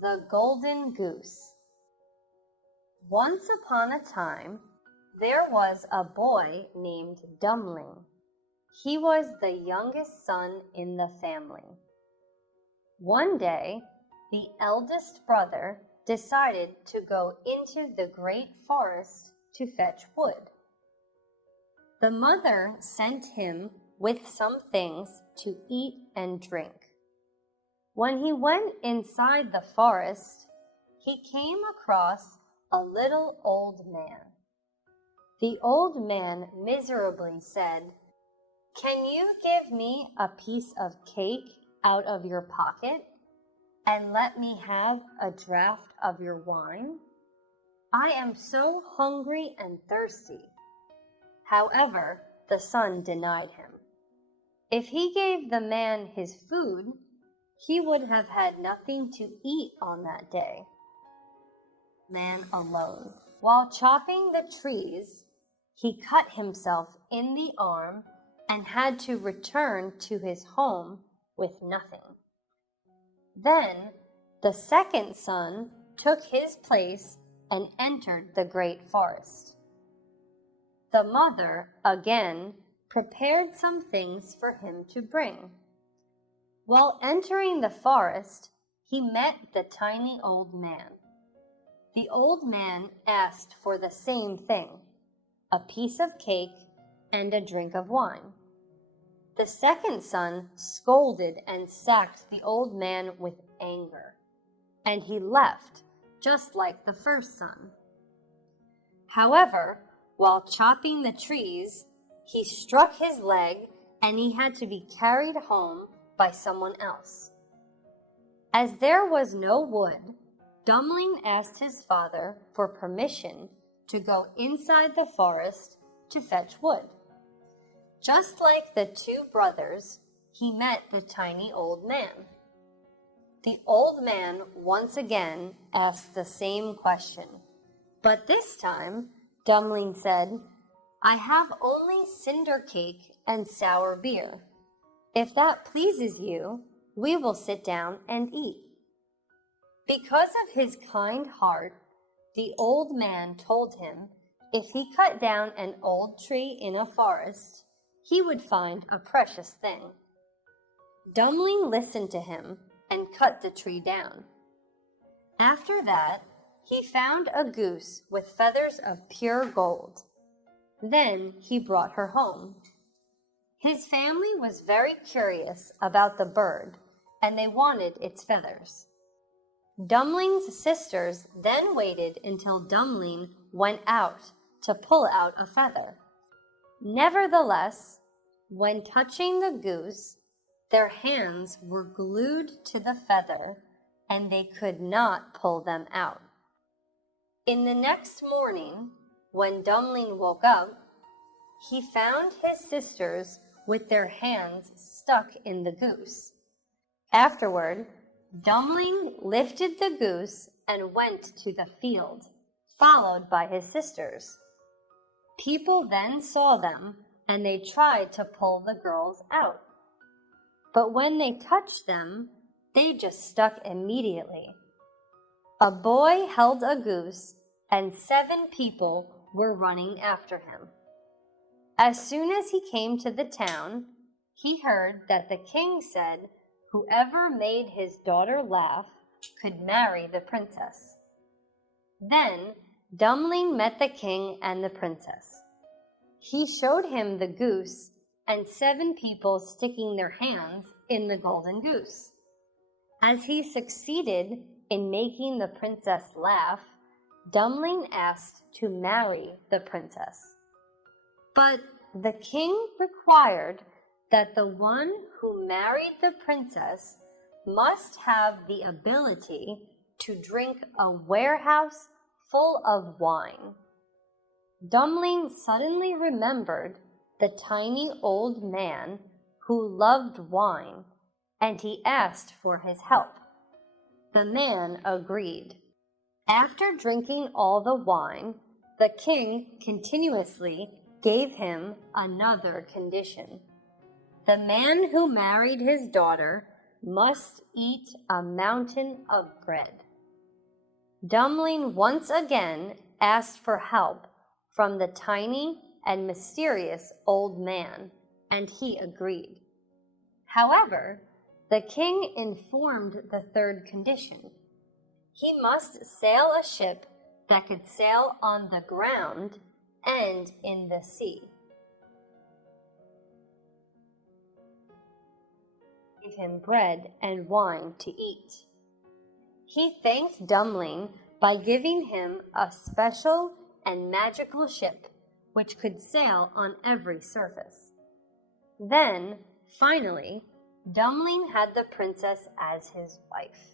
The Golden Goose. Once upon a time, there was a boy named Dummling. He was the youngest son in the family. One day, the eldest brother decided to go into the great forest to fetch wood. The mother sent him with some things to eat and drink. When he went inside the forest, he came across a little old man. The old man miserably said, "Can you give me a piece of cake out of your pocket and let me have a draught of your wine? I am so hungry and thirsty." However, the son denied him. If he gave the man his food, he would have had nothing to eat on that day. Man alone. While chopping the trees, he cut himself in the arm and had to return to his home with nothing. Then the second son took his place and entered the great forest. The mother again prepared some things for him to bring. While entering the forest, he met the tiny old man. The old man asked for the same thing, a piece of cake and a drink of wine. The second son scolded and sacked the old man with anger, and he left, just like the first son. However, while chopping the trees, he struck his leg and he had to be carried home by someone else. As there was no wood, Dummling asked his father for permission to go inside the forest to fetch wood. Just like the two brothers, he met the tiny old man. The old man once again asked the same question, but this time Dummling said, "I have only cinder cake and sour beer. If that pleases you, we will sit down and eat." Because of his kind heart, the old man told him if he cut down an old tree in a forest, he would find a precious thing. Dummling listened to him and cut the tree down. After that, he found a goose with feathers of pure gold. Then he brought her home. His family was very curious about the bird, and they wanted its feathers. Dumling's sisters then waited until Dummling went out to pull out a feather. Nevertheless, when touching the goose, their hands were glued to the feather, and they could not pull them out. In the next morning, when Dummling woke up, he found his sisters with their hands stuck in the goose. Afterward, Dummling lifted the goose and went to the field, followed by his sisters. People then saw them, and they tried to pull the girls out. But when they touched them, they just stuck immediately. A boy held a goose, and 7 people were running after him. As soon as he came to the town, he heard that the king said whoever made his daughter laugh could marry the princess. Then Dummling met the king and the princess. He showed him the goose and 7 people sticking their hands in the golden goose. As he succeeded in making the princess laugh, Dummling asked to marry the princess. But the king required that the one who married the princess must have the ability to drink a warehouse full of wine. Dummling suddenly remembered the tiny old man who loved wine, and he asked for his help. The man agreed. After drinking all the wine, the king continuously gave him another condition. The man who married his daughter must eat a mountain of bread. Dumpling once again asked for help from the tiny and mysterious old man, and he agreed. However, the king informed the third condition. He must sail a ship that could sail on the ground and in the sea. Gave him bread and wine to eat. He thanked Dumpling by giving him a special and magical ship which could sail on every surface. Then, finally, Dumpling had the princess as his wife.